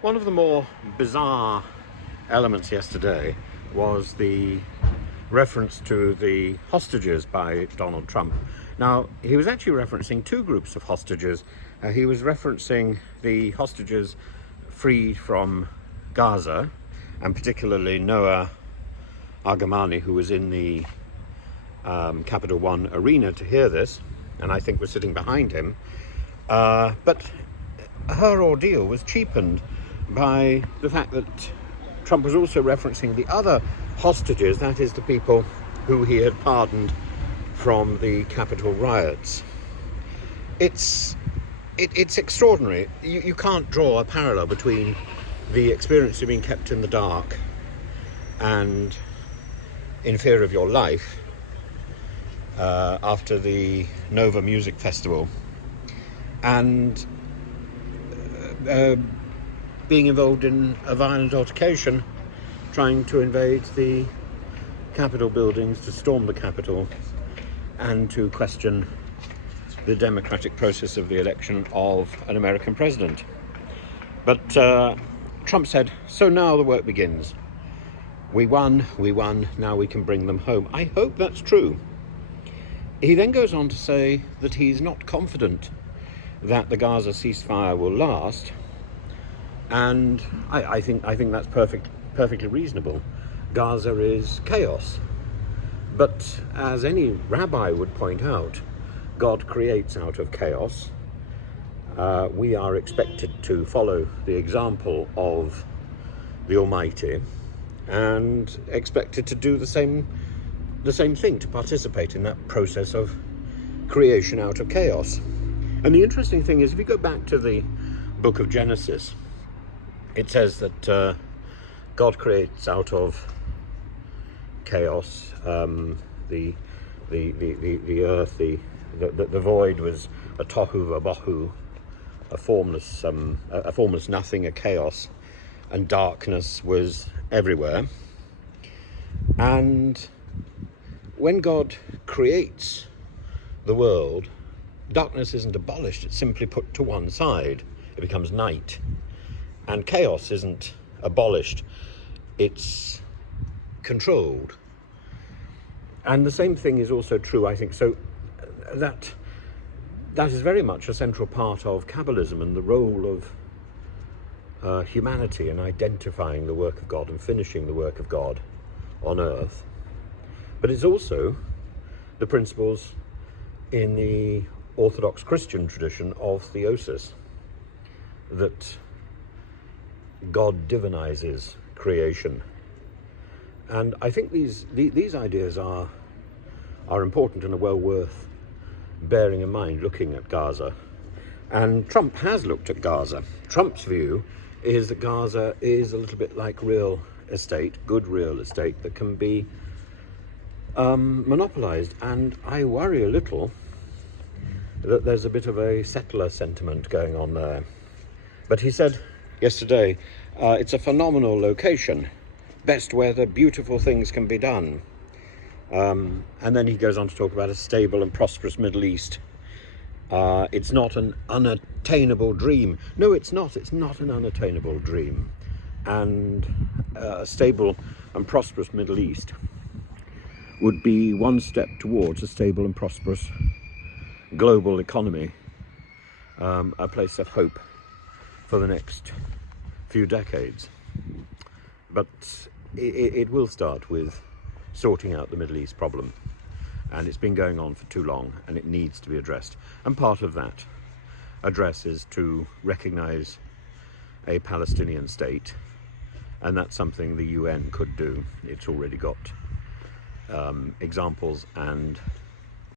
One of the more bizarre elements yesterday was the reference to the hostages by Donald Trump. Now, he was actually referencing two groups of hostages. He was referencing the hostages freed from Gaza, and particularly Noah Argamani, who was in the Capital One arena to hear this, and I think was sitting behind him. But her ordeal was cheapened by the fact that Trump was also referencing the other hostages, that is, the people who he had pardoned from the Capitol riots. It's extraordinary. You can't draw a parallel between the experience of being kept in the dark and in fear of your life after the Nova Music Festival and being involved in a violent altercation, trying to invade the Capitol buildings, to storm the Capitol, and to question the democratic process of the election of an American president. But Trump said, so now the work begins. We won, now we can bring them home. I hope that's true. He then goes on to say that he's not confident that the Gaza ceasefire will last, and I think that's perfectly reasonable. Gaza is chaos, but as any rabbi would point out, God creates out of chaos. We are expected to follow the example of the Almighty and expected to do the same thing, to participate in that process of creation out of chaos. And the interesting thing is, if you go back to the book of Genesis, it says that God creates out of chaos. The earth, the void was a tohu vabohu, a formless nothing, a chaos, and darkness was everywhere. And when God creates the world, darkness isn't abolished, it's simply put to one side. It becomes night. And chaos isn't abolished, it's controlled. And the same thing is also true, I think. So that is very much a central part of Kabbalism and the role of humanity in identifying the work of God and finishing the work of God on earth. But it's also the principles in the Orthodox Christian tradition of theosis, that God divinizes creation. And I think these ideas are important and are well worth bearing in mind looking at Gaza. And Trump has looked at Gaza. Trump's view is that Gaza is a little bit like real estate, good real estate, that can be monopolized. And I worry a little that there's a bit of a settler sentiment going on there. But he said yesterday, it's a phenomenal location, best weather, beautiful things can be done. And then he goes on to talk about a stable and prosperous Middle East. It's not an unattainable dream. No, it's not. It's not an unattainable dream. And a stable and prosperous Middle East would be one step towards a stable and prosperous global economy, a place of hope for the next few decades. But it will start with sorting out the Middle East problem, and it's been going on for too long, and it needs to be addressed. And part of that address is to recognize a Palestinian state, and that's something the UN could do. It's already got examples and